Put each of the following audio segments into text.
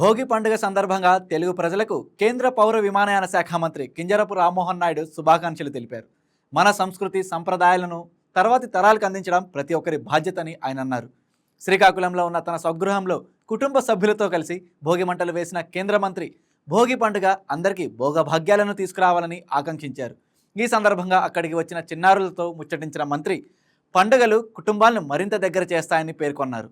భోగి పండుగ సందర్భంగా తెలుగు ప్రజలకు కేంద్ర పౌర విమానయాన శాఖ మంత్రి కింజరపు రామ్మోహన్ నాయుడు శుభాకాంక్షలు తెలిపారు. మన సంస్కృతి సంప్రదాయాలను తర్వాతి తరాలకు అందించడం ప్రతి ఒక్కరి బాధ్యతని ఆయన అన్నారు. శ్రీకాకుళంలో ఉన్న తన స్వగృహంలో కుటుంబ సభ్యులతో కలిసి భోగి మంటలు వేసిన కేంద్ర మంత్రి భోగి పండుగ అందరికీ భోగభాగ్యాలను తీసుకురావాలని ఆకాంక్షించారు. ఈ సందర్భంగా అక్కడికి వచ్చిన చిన్నారులతో ముచ్చటించిన మంత్రి పండుగలు కుటుంబాలను మరింత దగ్గర చేస్తాయని పేర్కొన్నారు.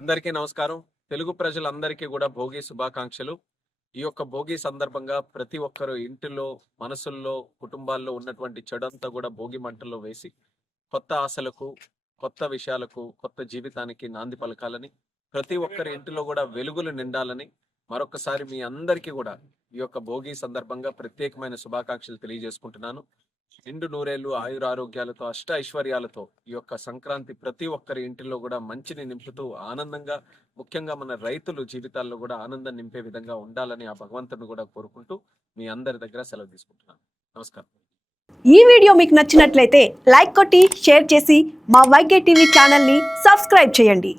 అందరికీ నమస్కారం. తెలుగు ప్రజలందరికీ కూడా భోగి శుభాకాంక్షలు. ఈ యొక్క భోగి సందర్భంగా ప్రతి ఒక్కరు ఇంటిలో, మనసుల్లో, కుటుంబాల్లో ఉన్నటువంటి చెడంతా కూడా భోగి మంటల్లో వేసి కొత్త ఆశలకు, కొత్త విషయాలకు, కొత్త జీవితానికి నాంది పలకాలని, ప్రతి ఒక్కరి ఇంటిలో కూడా వెలుగులు నిండాలని మరొకసారి మీ అందరికీ కూడా ఈ యొక్క భోగి సందర్భంగా ప్రత్యేకమైన శుభాకాంక్షలు తెలియజేసుకుంటున్నాను. నిండు నూరేళ్లు ఆయురారోగ్యాలతో, అష్ట ఐశ్వర్యాలతో ఈ యొక్క సంక్రాంతి ప్రతి ఒక్కరి ఇంటిలో కూడా మంచిని నింపుతూ ఆనందంగా, ముఖ్యంగా మన రైతులు జీవితాల్లో కూడా ఆనందం నింపే విధంగా ఉండాలని ఆ భగవంతుని కూడా కోరుకుంటూ మీ అందరి దగ్గర సెలవు తీసుకుంటున్నాను. నమస్కారం. ఈ వీడియో మీకు నచ్చినట్లయితే లైక్ కొట్టి షేర్ చేసి మా వైకే టీవీ ఛానల్ని సబ్స్క్రైబ్ చేయండి.